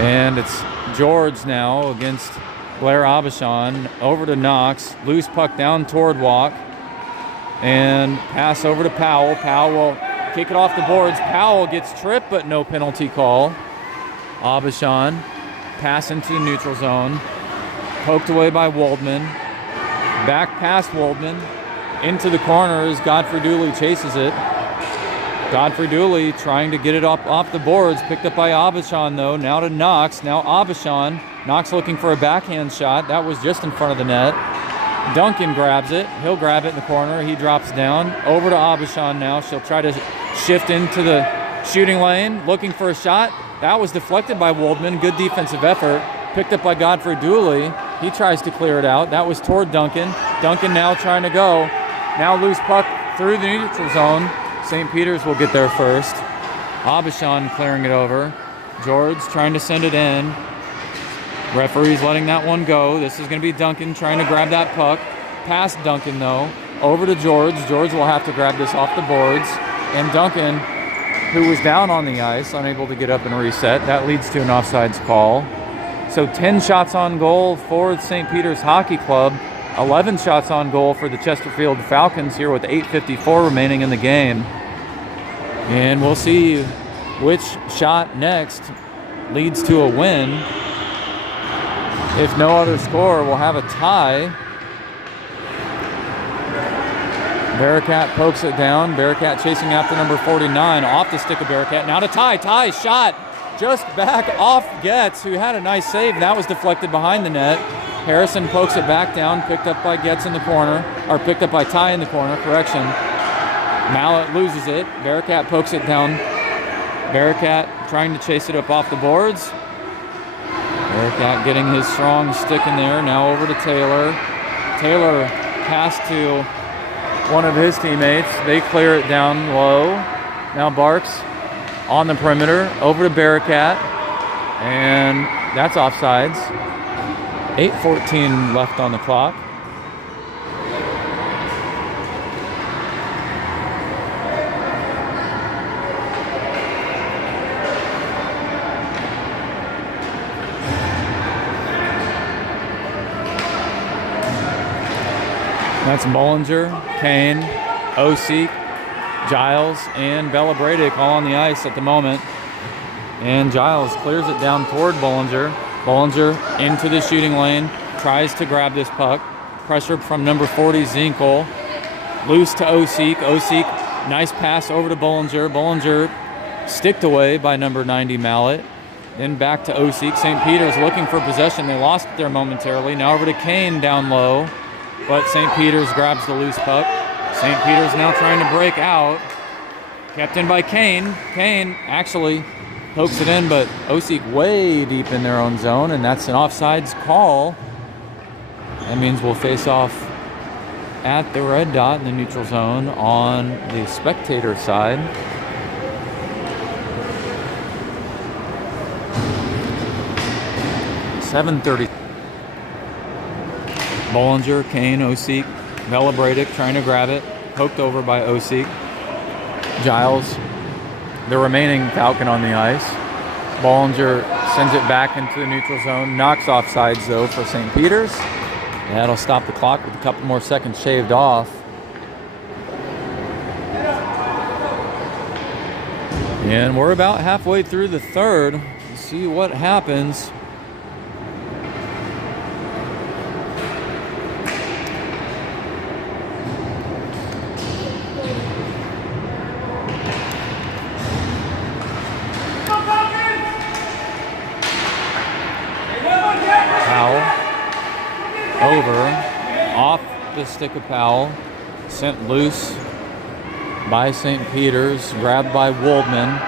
And it's George now against Blair Abishan. Over to Knox. Loose puck down toward Walk. And pass over to Powell. Powell will kick it off the boards. Powell gets tripped, but no penalty call. Abishan. Pass into the neutral zone. Poked away by Waldman. Back past Waldman. Into the corner as Godfrey Dooley chases it. Godfrey Dooley trying to get it up off the boards. Picked up by Abishan, though. Now to Knox. Now Abishan. Knox looking for a backhand shot. That was just in front of the net. Duncan grabs it. He'll grab it in the corner. He drops down. Over to Abishan now. She'll try to shift into the shooting lane. Looking for a shot. That was deflected by Waldman. Good defensive effort. Picked up by Godfrey Dooley. He tries to clear it out. That was toward Duncan. Duncan now trying to go. Now loose puck through the neutral zone. St. Peter's will get there first. Abishan clearing it over. George trying to send it in. Referee's letting that one go. This is going to be Duncan trying to grab that puck. Past Duncan, though. Over to George. George will have to grab this off the boards. And Duncan, who was down on the ice, unable to get up and reset. That leads to an offsides call. So 10 shots on goal for St. Peter's Hockey Club. 11 shots on goal for the Chesterfield Falcons here with 8:54 remaining in the game. And we'll see which shot next leads to a win. If no other score, we'll have a tie. Bearcat pokes it down. Bearcat chasing after number 49. Off the stick of Bearcat. Now to Ty. Ty shot just back off Getz, who had a nice save. That was deflected behind the net. Harrison pokes it back down. Picked up by Getz in the corner. Or picked up by Ty in the corner. Correction. Mallet loses it. Bearcat pokes it down. Bearcat trying to chase it up off the boards. Bearcat getting his strong stick in there. Now over to Taylor. Taylor pass to one of his teammates. They clear it down low. Now Barks on the perimeter. Over to Bearcat. And that's offsides. 8:14 left on the clock. That's Bollinger, Kane, Osik, Giles, and Bella Bradick all on the ice at the moment. And Giles clears it down toward Bollinger. Bollinger into the shooting lane, tries to grab this puck. Pressure from number 40, Zinkel. Loose to Osik. Osik, nice pass over to Bollinger. Bollinger sticked away by number 90, Mallet. Then back to Osik. St. Peter's looking for possession. They lost it there momentarily. Now over to Kane down low. But St. Peter's grabs the loose puck. St. Peter's now trying to break out. Kept in by Kane. Kane actually pokes it in, but Osik way deep in their own zone, and that's an offsides call. That means we'll face off at the red dot in the neutral zone on the spectator side. .730. Bollinger, Kane, Osik, Bella Bradick trying to grab it. Poked over by Osik. Giles, the remaining Falcon on the ice. Bollinger sends it back into the neutral zone. Knocks offsides, though, for St. Peter's. That'll stop the clock with a couple more seconds shaved off. And we're about halfway through the third. Let's see what happens. Off the stick of Powell, sent loose by St. Peter's, grabbed by Woldman.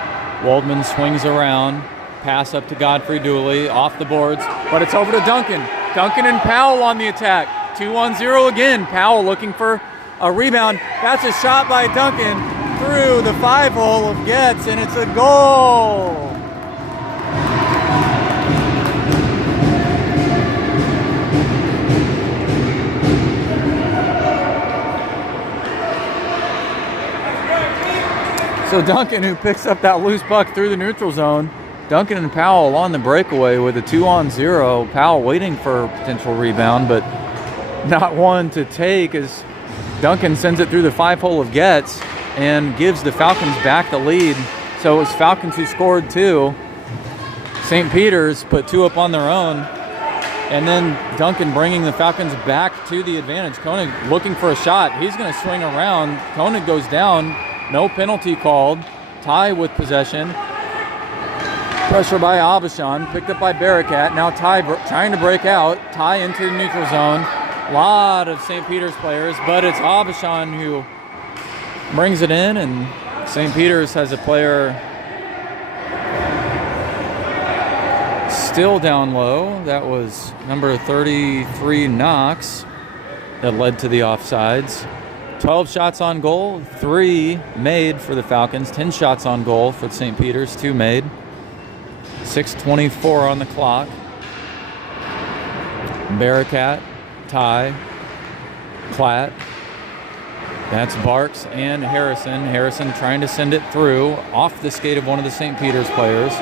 Woldman swings around, pass up to Godfrey Dooley, off the boards, but it's over to Duncan. Duncan and Powell on the attack. 2-on-0 again. Powell looking for a rebound. That's a shot by Duncan through the 5-hole of Getz, and it's a goal. So Duncan, who picks up that loose puck through the neutral zone, Duncan and Powell on the breakaway with a 2-on-0. Powell waiting for a potential rebound, but not one to take as Duncan sends it through the 5-hole of Getz and gives the Falcons back the lead. So it was Falcons who scored 2. St. Peter's put 2 up on their own. And then Duncan bringing the Falcons back to the advantage. Koenig looking for a shot. He's going to swing around. Koenig goes down. No penalty called. Ty with possession. Pressure by Abishan. Picked up by Bearcat. Now Ty trying to break out. Ty into the neutral zone. A lot of St. Peter's players, but it's Abishan who brings it in, and St. Peter's has a player still down low. That was number 33, Knox, that led to the offsides. 12 shots on goal, 3 made for the Falcons. 10 shots on goal for St. Peter's, 2 made. 6:24 on the clock. Bearcat, Ty, Platt. That's Barks and Harrison. Harrison trying to send it through off the skate of one of the St. Peter's players.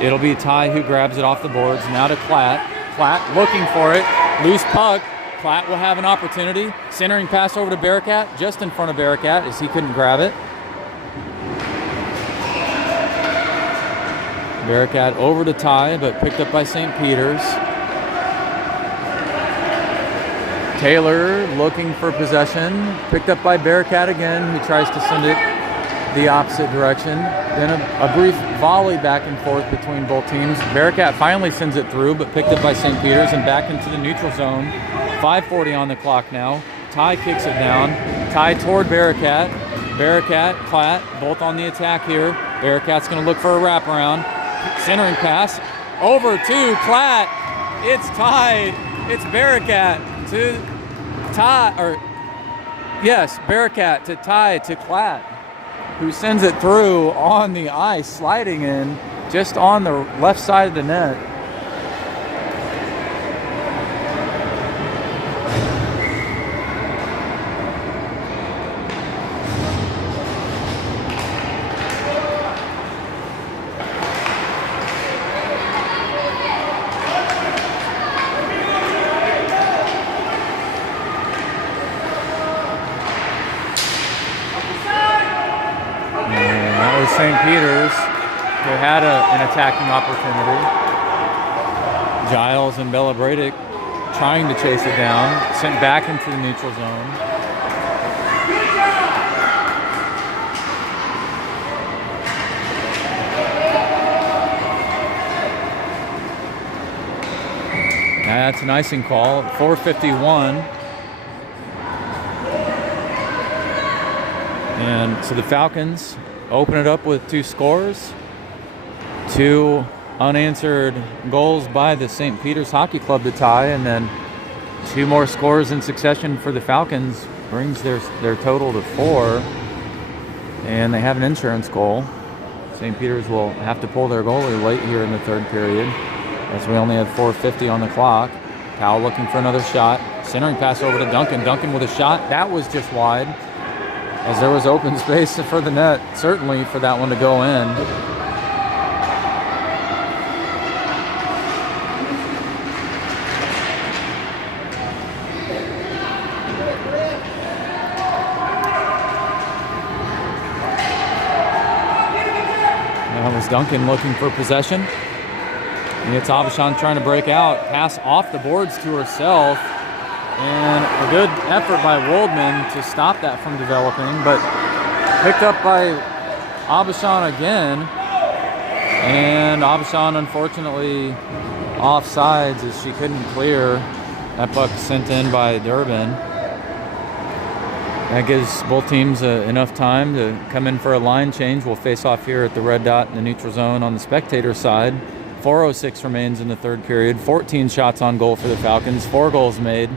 It'll be Ty who grabs it off the boards. Now to Platt. Platt looking for it. Loose puck. Platt will have an opportunity. Centering pass over to Bearcat, just in front of Bearcat as he couldn't grab it. Bearcat over to Ty, but picked up by St. Peter's. Taylor looking for possession, picked up by Bearcat again. He tries to send it the opposite direction. Then a brief volley back and forth between both teams. Bearcat finally sends it through, but picked up by St. Peter's and back into the neutral zone. 5:40 on the clock now. Ty kicks it down. Ty toward Bearcat. Bearcat, Platt, both on the attack here. Bearcat's going to look for a wraparound. Centering pass over to Platt. It's tied. It's Bearcat to Ty, or yes, Bearcat to Ty to Platt, who sends it through on the ice, sliding in just on the left side of the net. St. Peter's, who had an attacking opportunity. Giles and Bella Bradick trying to chase it down, sent back into the neutral zone. That's an icing call at 4:51. And so the Falcons open it up with 2 scores. 2 unanswered goals by the St. Peter's Hockey Club to tie, and then 2 more scores in succession for the Falcons brings their total to 4. And they have an insurance goal. St. Peter's will have to pull their goalie late here in the third period, as we only have 4:50 on the clock. Powell looking for another shot. Centering pass over to Duncan. Duncan with a shot. That was just wide, as there was open space for the net, certainly for that one to go in. That was Duncan looking for possession. And it's Abishan trying to break out. Pass off the boards to herself. And a good effort by Woldman to stop that from developing, but picked up by Abishan again. And Abishan, unfortunately, offsides as she couldn't clear. That puck sent in by Durbin. That gives both teams enough time to come in for a line change. We'll face off here at the red dot in the neutral zone on the spectator side. 4:06 remains in the third period. 14 shots on goal for the Falcons, 4 goals made.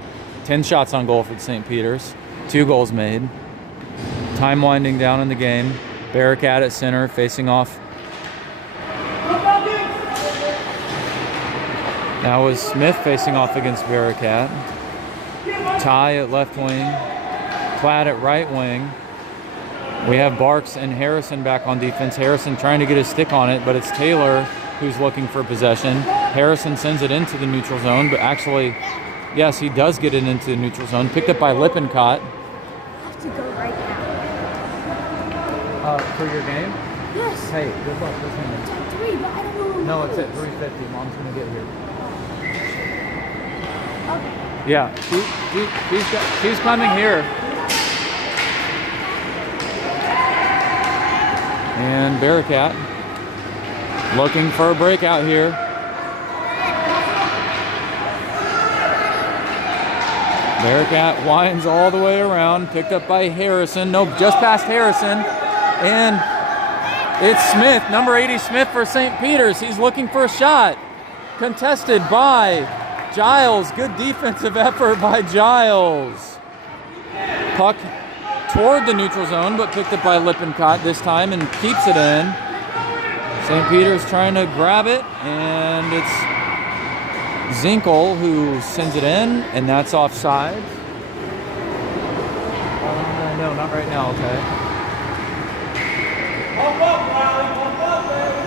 10 shots on goal for St. Peter's, 2 goals made. Time winding down in the game. Bearcat at center, facing off. Now was Smith facing off against Bearcat. Ty at left wing. Platt at right wing. We have Barks and Harrison back on defense. Harrison trying to get his stick on it, but it's Taylor who's looking for possession. Harrison sends it into the neutral zone, but actually, yes, he does get it into the neutral zone. Picked up by Lippincott. I have to go right now. For your game? Yes. Hey, good luck. Listen. It's at 3, but I don't know. No, it's at 3:50. Mom's gonna get here. Okay. Yeah, she's coming here. And Bearcat looking for a breakout here. Bearcat winds all the way around, picked up by Harrison. Nope, just past Harrison. And it's Smith, number 80 Smith for St. Peter's. He's looking for a shot. Contested by Giles. Good defensive effort by Giles. Puck toward the neutral zone, but picked up by Lippincott this time and keeps it in. St. Peter's trying to grab it, and it's Zinkel who sends it in, and that's offside. No, not right now, okay. Pump up, Riley, pump up, baby.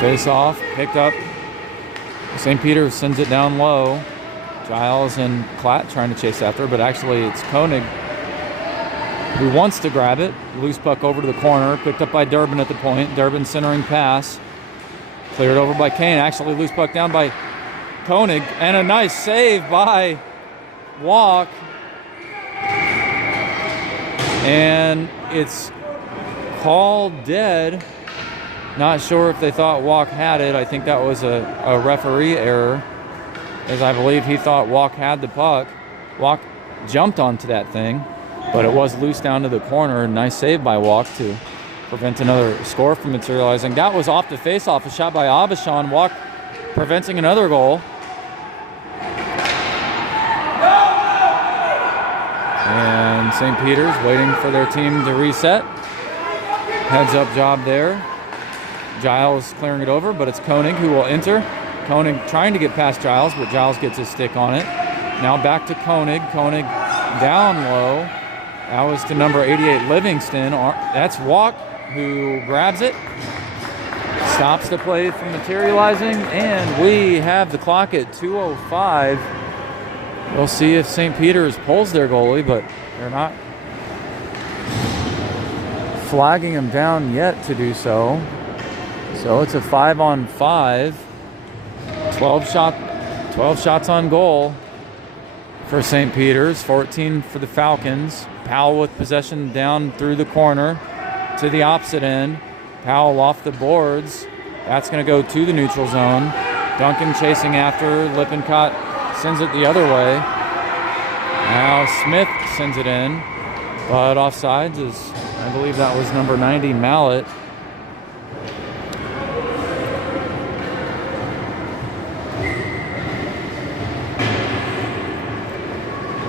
Face off, picked up. St. Peter's sends it down low. Giles and Klatt trying to chase after, but actually it's Koenig who wants to grab it. Loose puck over to the corner, picked up by Durbin at the point. Durbin centering pass. Cleared over by Kane. Actually loose puck down by Koenig, and a nice save by Walk. And it's called dead. Not sure if they thought Walk had it. I think that was a referee error, as I believe he thought Walk had the puck. Walk jumped onto that thing, but it was loose down to the corner. Nice save by Walk to prevent another score from materializing. That was off the face-off, a shot by Abishan. Walk preventing another goal. And St. Peter's waiting for their team to reset. Heads up job there. Giles clearing it over, but it's Koenig who will enter. Koenig trying to get past Giles, but Giles gets his stick on it. Now back to Koenig. Koenig down low. That was to number 88, Livingston. That's Walk who grabs it. Stops the play from materializing, and we have the clock at 2:05. We'll see if St. Peter's pulls their goalie, but they're not flagging him down yet to do so. So it's a 5-on-5. 12 shots on goal for St. Peter's, 14 for the Falcons. Powell with possession down through the corner to the opposite end. Powell off the boards. That's going to go to the neutral zone. Duncan chasing after. Lippincott sends it the other way. Now Smith sends it in, but offsides is, I believe that was number 90, Mallet.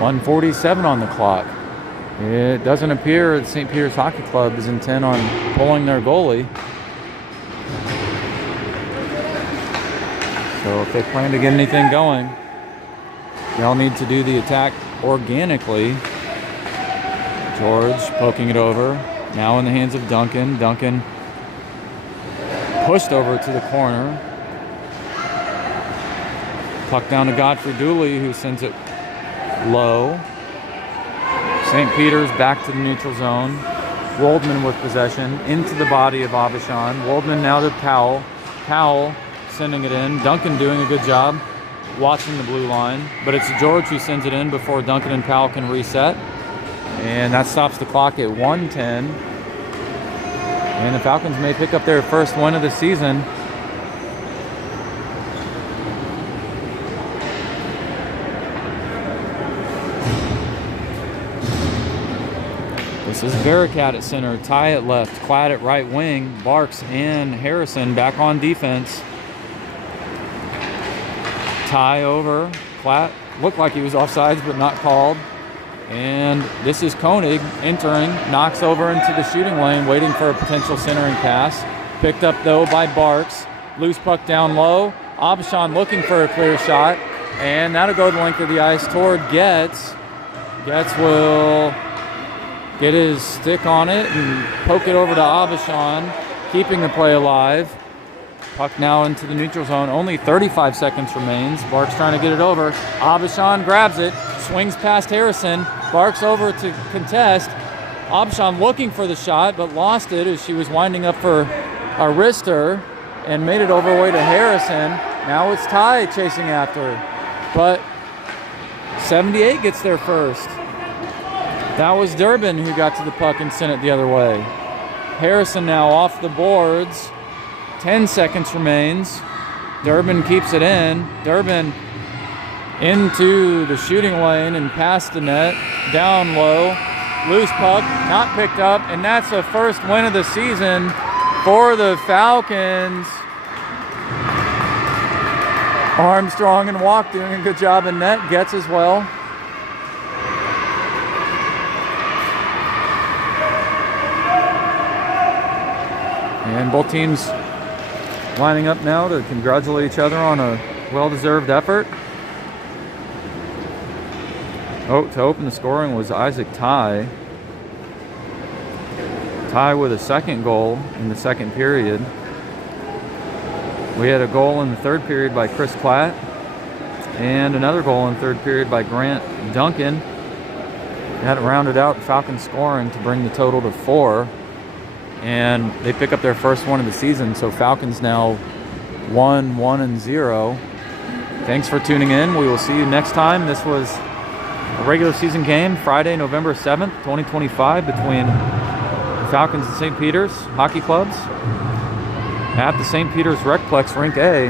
.147 on the clock. It doesn't appear that St. Peter's Hockey Club is intent on pulling their goalie. So if they plan to get anything going, they'll need to do the attack organically. George poking it over. Now in the hands of Duncan. Duncan pushed over to the corner. Puck down to Godfrey Dooley, who sends it low. St. Peter's back to the neutral zone. Woldman with possession into the body of Abishan. Woldman now to Powell. Powell sending it in. Duncan doing a good job watching the blue line, but it's George who sends it in before Duncan and Powell can reset, and that stops the clock at 1:10. And the Falcons may pick up their first win of the season. This is Bearcat at center, Ty at left, Klatt at right wing, Barks and Harrison back on defense. Ty over, Klatt looked like he was offsides but not called. And this is Koenig entering, knocks over into the shooting lane, waiting for a potential centering pass. Picked up though by Barks, loose puck down low. Abishan looking for a clear shot, and that'll go the length of the ice toward Getz. Getz will get his stick on it and poke it over to Abishan, keeping the play alive. Puck now into the neutral zone. Only 35 seconds remains. Barks trying to get it over. Abishan grabs it, swings past Harrison. Barks over to contest. Abishan looking for the shot, but lost it as she was winding up for a wrister and made it over way to Harrison. Now it's Ty chasing after, but 78 gets there first. That was Durbin who got to the puck and sent it the other way. Harrison now off the boards. 10 seconds remains. Durbin keeps it in. Durbin into the shooting lane and past the net. Down low. Loose puck, not picked up, and that's the first win of the season for the Falcons. Armstrong and Walk doing a good job in net. Gets as well. And both teams lining up now to congratulate each other on a well-deserved effort. Oh, to open the scoring was Isaac Ty. Ty with a second goal in the second period. We had a goal in the third period by Chris Platt and another goal in the third period by Grant Duncan. That rounded out Falcons scoring to bring the total to 4. And they pick up their first one of the season. So Falcons now 1-1-0. Thanks for tuning in. We will see you next time. This was a regular season game, Friday, November 7th, 2025, between the Falcons and St. Peter's hockey clubs at the St. Peter's Recplex Rink A